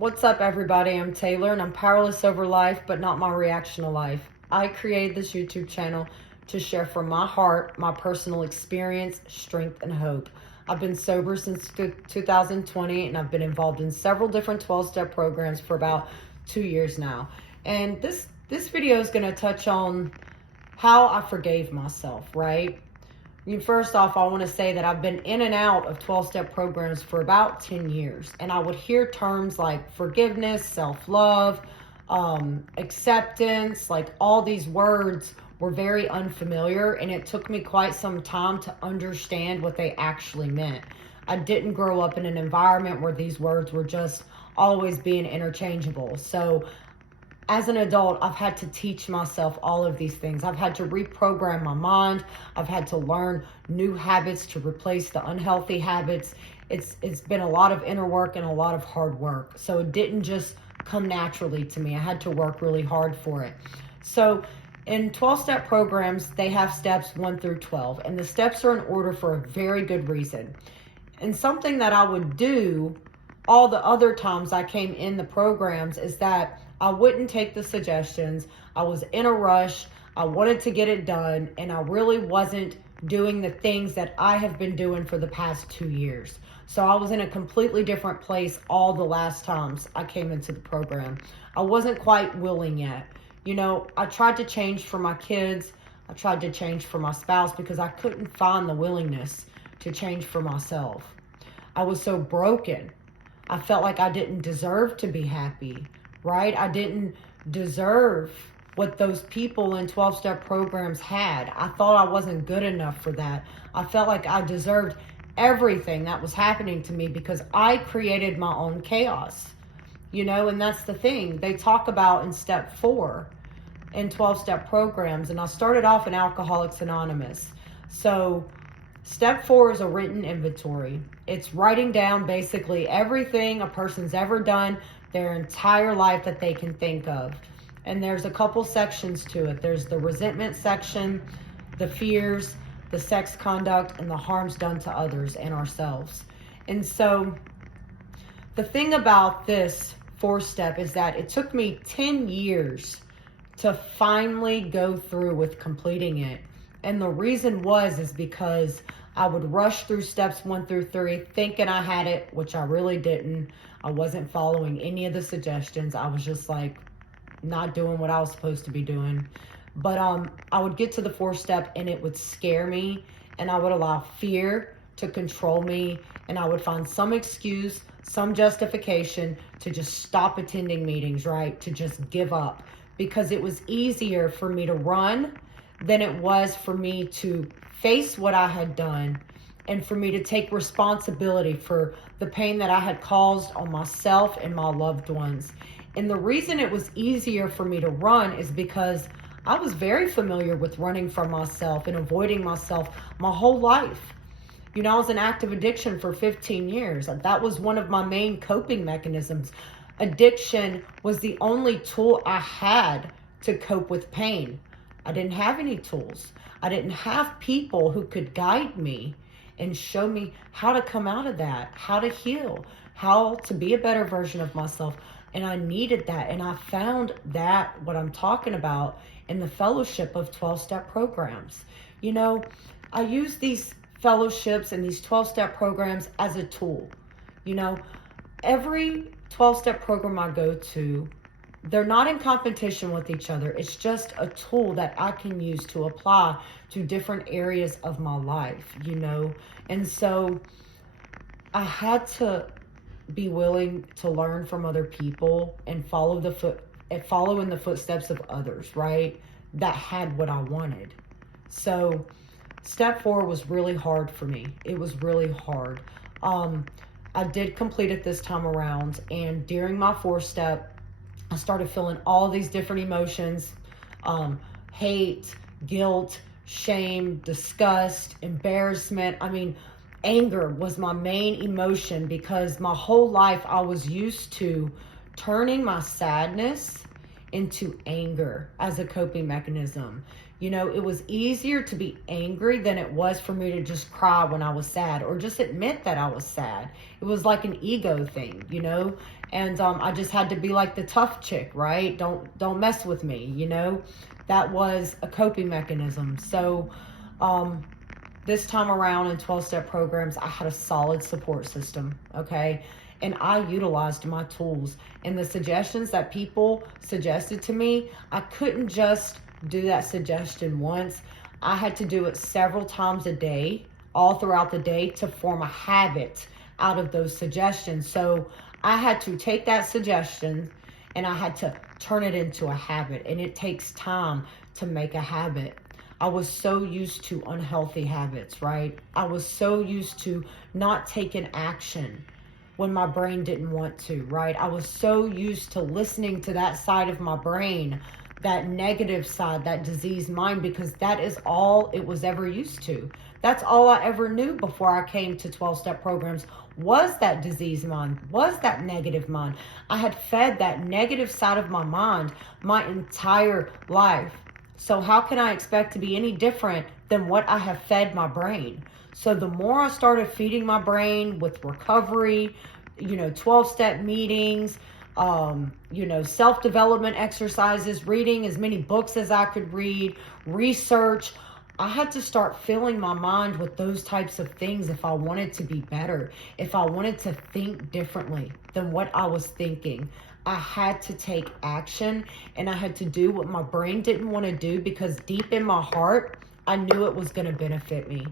What's up, everybody? I'm Taylor, and I'm powerless over life, but not my reaction to life. I created this YouTube channel to share from my heart, my personal experience, strength, and hope. I've been sober since 2020, and I've been involved in several different 12-step programs for about 2 years now. And this video is going to touch on how I forgave myself, right? First off, I want to say that I've been in and out of 12-step programs for about 10 years. And I would hear terms like forgiveness, self-love, acceptance, like all these words were very unfamiliar. And it took me quite some time to understand what they actually meant. I didn't grow up in an environment where these words were just always being interchangeable. So as an adult, I've had to teach myself all of these things. I've had to reprogram my mind. I've had to learn new habits to replace the unhealthy habits. It's been a lot of inner work and a lot of hard work. So it didn't just come naturally to me. I had to work really hard for it. So in 12-step programs, they have steps 1 through 12. And the steps are in order for a very good reason. And something that I would do all the other times I came in the programs is that I wouldn't take the suggestions. I was in a rush. I wanted to get it done, and I really wasn't doing the things that I have been doing for the past 2 years. So I was in a completely different place all the last times I came into the program. I wasn't quite willing yet. I tried to change for my kids. I tried to change for my spouse because I couldn't find the willingness to change for myself. I was so broken. I felt like I didn't deserve to be happy. Right? I didn't deserve what those people in 12-step programs had. I thought I wasn't good enough for that. I felt like I deserved everything that was happening to me because I created my own chaos. And that's the thing. They talk about in step 4 in 12-step programs, and I started off in Alcoholics Anonymous. So step 4 is a written inventory. It's writing down basically everything a person's ever done their entire life that they can think of. And there's a couple sections to it. There's the resentment section, the fears, the sex conduct, and the harms done to others and ourselves. And so the thing about this 4-step is that it took me 10 years to finally go through with completing it. And the reason is because I would rush through steps 1 through 3 thinking I had it, which I really didn't. I wasn't following any of the suggestions. I was just like not doing what I was supposed to be doing. But I would get to the 4-step and it would scare me, and I would allow fear to control me, and I would find some excuse, some justification to just stop attending meetings, right? To just give up, because it was easier for me to run than it was for me to face what I had done and for me to take responsibility for the pain that I had caused on myself and my loved ones. And the reason it was easier for me to run is because I was very familiar with running from myself and avoiding myself my whole life. I was in active addiction for 15 years. That was one of my main coping mechanisms. Addiction was the only tool I had to cope with pain. I didn't have any tools. I didn't have people who could guide me and show me how to come out of that, how to heal, how to be a better version of myself. And I needed that. And I found that, what I'm talking about, in the fellowship of 12-step programs. I use these fellowships and these 12-step programs as a tool. Every 12-step program I go to, they're not in competition with each other. It's just a tool that I can use to apply to different areas of my life, And so I had to be willing to learn from other people and follow in the footsteps of others, right? That had what I wanted. So step 4 was really hard for me. It was really hard. I did complete it this time around, and during my 4-step, I started feeling all these different emotions, hate, guilt, shame, disgust, embarrassment. Anger was my main emotion because my whole life I was used to turning my sadness into anger as a coping mechanism. You know, it was easier to be angry than it was for me to just cry when I was sad or just admit that I was sad. It was like an ego thing, you know? And I just had to be like the tough chick, right? Don't mess with me, you know? That was a coping mechanism. So this time around in 12-step programs, I had a solid support system, okay? And I utilized my tools. And the suggestions that people suggested to me, I couldn't just do that suggestion once. I had to do it several times a day, all throughout the day, to form a habit out of those suggestions. So I had to take that suggestion and I had to turn it into a habit. And it takes time to make a habit. I was so used to unhealthy habits, right? I was so used to not taking action when my brain didn't want to, right? I was so used to listening to that side of my brain, that negative side, that diseased mind, because that is all it was ever used to. That's all I ever knew before I came to 12-step programs, was that diseased mind, was that negative mind. I had fed that negative side of my mind my entire life. So how can I expect to be any different than what I have fed my brain? So the more I started feeding my brain with recovery, 12-step meetings, self-development exercises, reading as many books as I could read, research, I had to start filling my mind with those types of things if I wanted to be better, if I wanted to think differently than what I was thinking. I had to take action, and I had to do what my brain didn't want to do, because deep in my heart, I knew it was going to benefit me.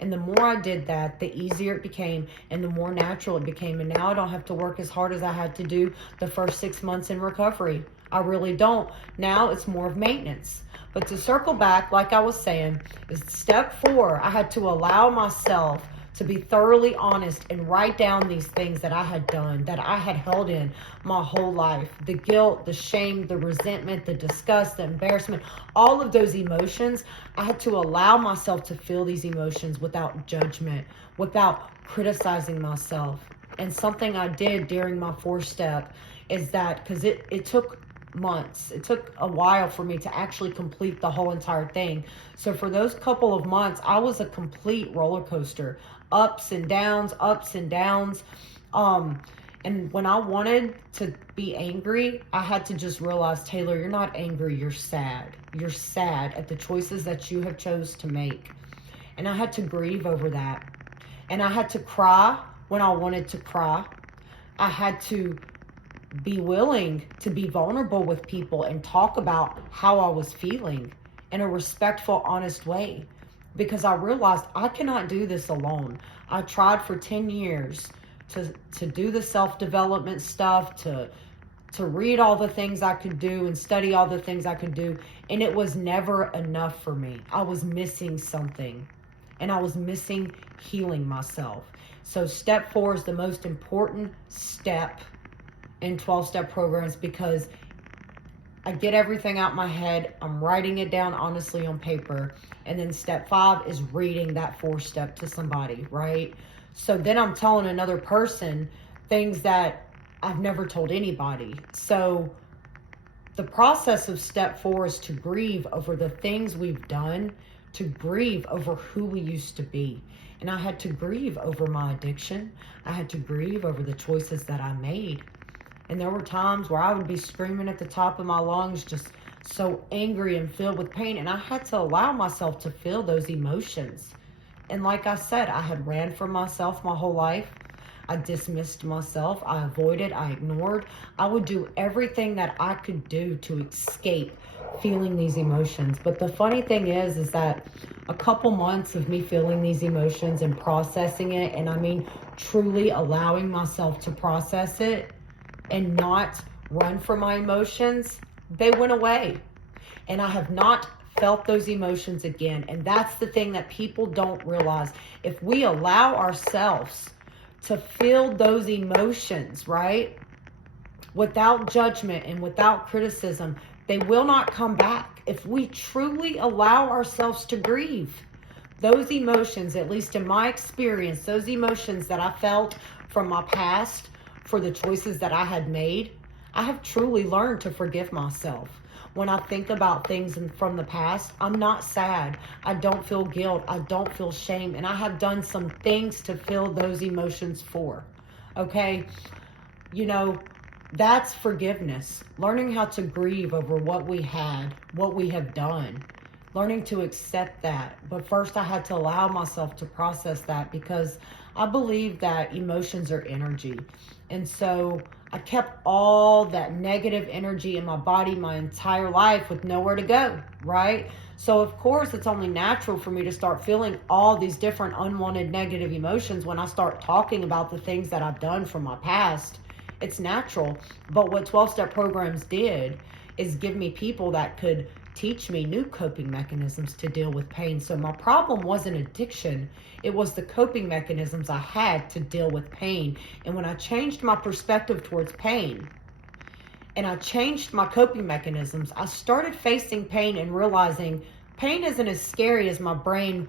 And the more I did that, the easier it became and the more natural it became. And now I don't have to work as hard as I had to do the first 6 months in recovery. I really don't. Now it's more of maintenance. But to circle back, like I was saying, is step 4, I had to allow myself to be thoroughly honest and write down these things that I had done, that I had held in my whole life. The guilt, the shame, the resentment, the disgust, the embarrassment, all of those emotions. I had to allow myself to feel these emotions without judgment, without criticizing myself. And something I did during my 4-step is that, because it took months. It took a while for me to actually complete the whole entire thing. So for those couple of months, I was a complete roller coaster, ups and downs, ups and downs. And when I wanted to be angry, I had to just realize, Taylor, you're not angry, you're sad. You're sad at the choices that you have chose to make. And I had to grieve over that. And I had to cry when I wanted to cry. I had to be willing to be vulnerable with people and talk about how I was feeling in a respectful, honest way, because I realized I cannot do this alone. I tried for 10 years to do the self-development stuff, to read all the things I could do and study all the things I could do, and it was never enough for me. I was missing something, and I was missing healing myself. So step 4 is the most important step in 12-step programs, because I get everything out my head. I'm writing it down honestly on paper. And then step 5 is reading that 4-step to somebody, right? So then I'm telling another person things that I've never told anybody. So the process of step 4 is to grieve over the things we've done, to grieve over who we used to be. And I had to grieve over my addiction. I had to grieve over the choices that I made. And there were times where I would be screaming at the top of my lungs, just so angry and filled with pain. And I had to allow myself to feel those emotions. And like I said, I had ran from myself my whole life. I dismissed myself. I avoided. I ignored. I would do everything that I could do to escape feeling these emotions. But the funny thing is that a couple months of me feeling these emotions and processing it, and I mean truly allowing myself to process it, and not run from my emotions, they went away. And I have not felt those emotions again. And that's the thing that people don't realize. If we allow ourselves to feel those emotions, right, without judgment and without criticism, they will not come back. If we truly allow ourselves to grieve those emotions, at least in my experience, those emotions that I felt from my past, for the choices that I had made, I have truly learned to forgive myself. when I think about things from the past, I'm not sad. I don't feel guilt. I don't feel shame. And I have done some things to feel those emotions for. Okay? You know, that's forgiveness. Learning how to grieve over what we had, what we have done. Learning to accept that. But first I had to allow myself to process that, because I believe that emotions are energy. And so I kept all that negative energy in my body my entire life with nowhere to go, right? So of course it's only natural for me to start feeling all these different unwanted negative emotions when I start talking about the things that I've done from my past. It's natural. But what 12-step programs did is give me people that could teach me new coping mechanisms to deal with pain. So my problem wasn't addiction. It was the coping mechanisms I had to deal with pain. And when I changed my perspective towards pain and I changed my coping mechanisms, I started facing pain and realizing pain isn't as scary as my brain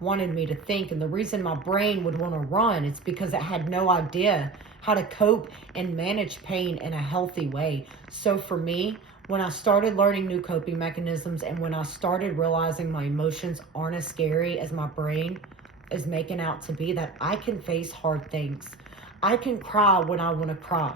wanted me to think. And the reason my brain would want to run is because it had no idea how to cope and manage pain in a healthy way. So for me, when I started learning new coping mechanisms and when I started realizing my emotions aren't as scary as my brain is making out to be, that I can face hard things. I can cry when I want to cry.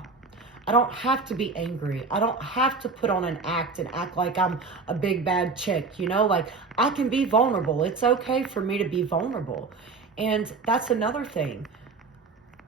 I don't have to be angry. I don't have to put on an act and act like I'm a big bad chick, you know, like I can be vulnerable. It's okay for me to be vulnerable. And that's another thing.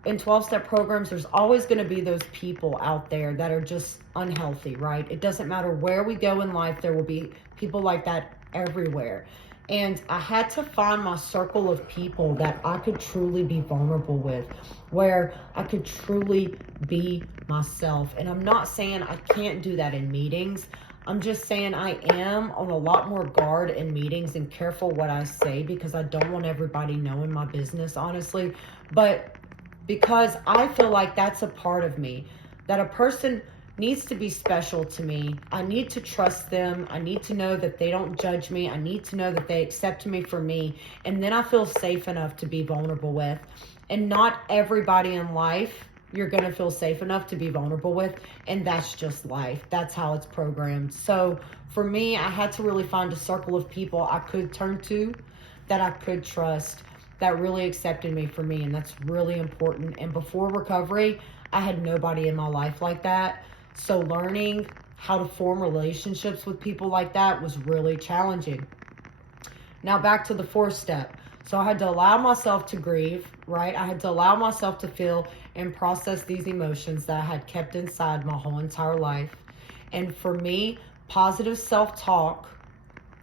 In 12-step programs, there's always going to be those people out there that are just unhealthy, right? It doesn't matter where we go in life, there will be people like that everywhere. And I had to find my circle of people that I could truly be vulnerable with, where I could truly be myself. And I'm not saying I can't do that in meetings. I'm just saying I am on a lot more guard in meetings and careful what I say, because I don't want everybody knowing my business, honestly. But because I feel like that's a part of me, that a person needs to be special to me. I need to trust them. I need to know that they don't judge me. I need to know that they accept me for me. And then I feel safe enough to be vulnerable with. And not everybody in life you're going to feel safe enough to be vulnerable with. And that's just life. That's how it's programmed. So for me, I had to really find a circle of people I could turn to, that I could trust, that really accepted me for me. And that's really important. And before recovery, I had nobody in my life like that. So learning how to form relationships with people like that was really challenging. Now back to the 4th step. So I had to allow myself to grieve, right? I had to allow myself to feel and process these emotions that I had kept inside my whole entire life. And for me, positive self-talk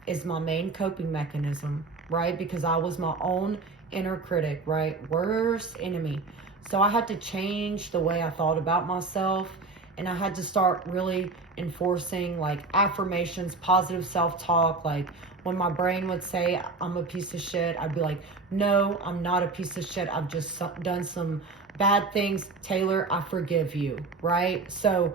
is my main coping mechanism, right? Because I was my own inner critic, right? Worst enemy. So I had to change the way I thought about myself. And I had to start really enforcing like affirmations, positive self-talk. Like when my brain would say I'm a piece of shit, I'd be like, no, I'm not a piece of shit. I've just done some bad things. Taylor, I forgive you, right? So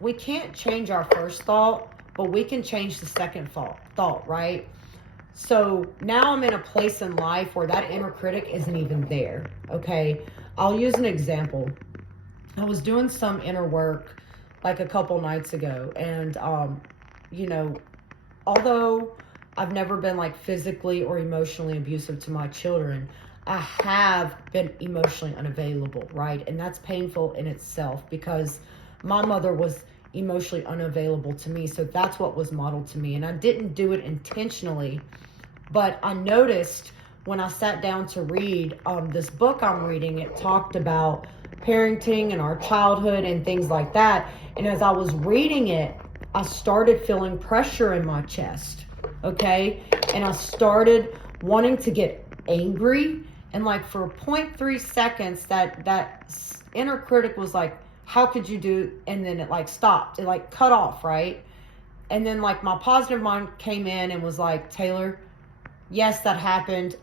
we can't change our first thought, but we can change the second thought, right? So now I'm in a place in life where that inner critic isn't even there, okay? I'll use an example. I was doing some inner work like a couple nights ago, and you know, although I've never been like physically or emotionally abusive to my children, I have been emotionally unavailable, right? And that's painful in itself, because my mother was emotionally unavailable to me. So that's what was modeled to me. And I didn't do it intentionally, but I noticed when I sat down to read this book I'm reading, it talked about parenting and our childhood and things like that. And as I was reading it, I started feeling pressure in my chest, okay? And I started wanting to get angry. And like for 0.3 seconds, that inner critic was like, how could you do? And then it like stopped, it like cut off, right? And then like my positive mind came in and was like, Taylor, yes, that happened.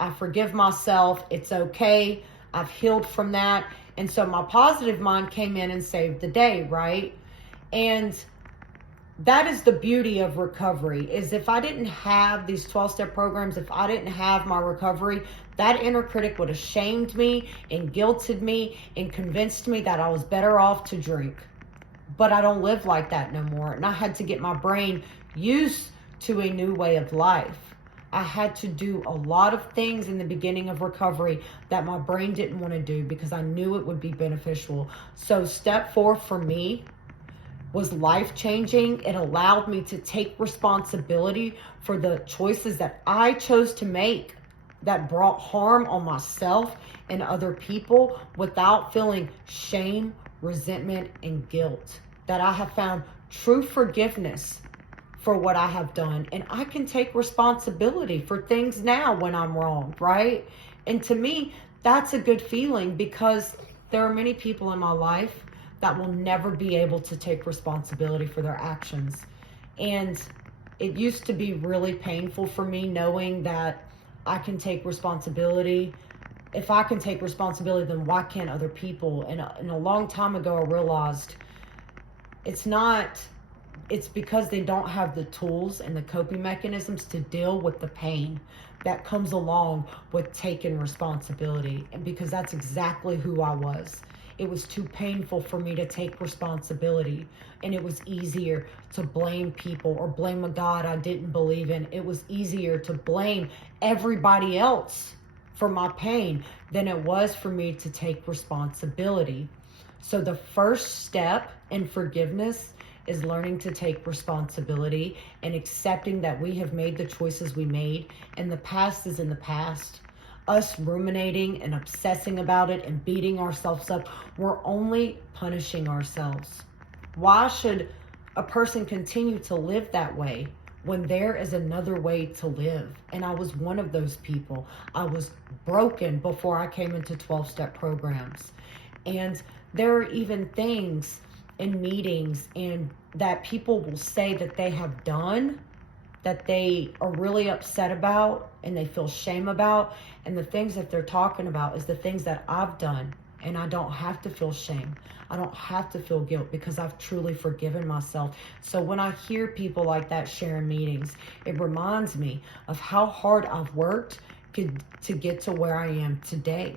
I forgive myself. It's okay. I've healed from that. And so my positive mind came in and saved the day, right? And that is the beauty of recovery, is if I didn't have these 12-step programs, if I didn't have my recovery, that inner critic would have shamed me and guilted me and convinced me that I was better off to drink, but I don't live like that no more. And I had to get my brain used to a new way of life. I had to do a lot of things in the beginning of recovery that my brain didn't want to do because I knew it would be beneficial. So step 4 for me was life-changing. It allowed me to take responsibility for the choices that I chose to make that brought harm on myself and other people without feeling shame, resentment, and guilt. That I have found true forgiveness for what I have done. And I can take responsibility for things now when I'm wrong, right? And to me, that's a good feeling because there are many people in my life that will never be able to take responsibility for their actions. And it used to be really painful for me knowing that I can take responsibility. If I can take responsibility, then why can't other people? And a long time ago, I realized it's because they don't have the tools and the coping mechanisms to deal with the pain that comes along with taking responsibility. And because that's exactly who I was. It was too painful for me to take responsibility. And it was easier to blame people or blame a God I didn't believe in. It was easier to blame everybody else for my pain than it was for me to take responsibility. So the first step in forgiveness is learning to take responsibility and accepting that we have made the choices we made and the past is in the past. Us ruminating and obsessing about it and beating ourselves up, we're only punishing ourselves. Why should a person continue to live that way when there is another way to live? And I was one of those people. I was broken before I came into 12-step programs. And there are even things in meetings and that people will say that they have done that they are really upset about and they feel shame about. And the things that they're talking about is the things that I've done. And I don't have to feel shame. I don't have to feel guilt because I've truly forgiven myself. So when I hear people like that sharing meetings, it reminds me of how hard I've worked to get to where I am today.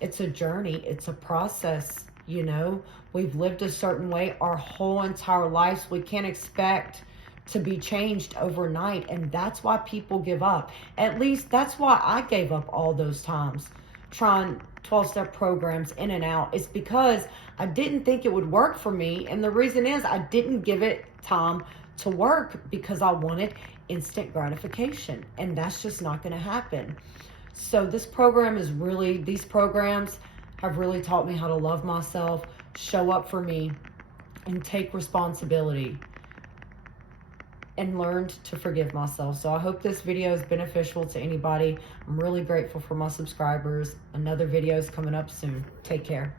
It's a journey. It's a process. You know, we've lived a certain way our whole entire lives. We can't expect to be changed overnight. And that's why people give up. At least that's why I gave up all those times trying 12-step programs in and out. It's because I didn't think it would work for me. And the reason is I didn't give it time to work because I wanted instant gratification. And that's just not going to happen. So these programs have really taught me how to love myself, show up for me, and take responsibility, and learned to forgive myself. So I hope this video is beneficial to anybody. I'm really grateful for my subscribers. Another video is coming up soon. Take care.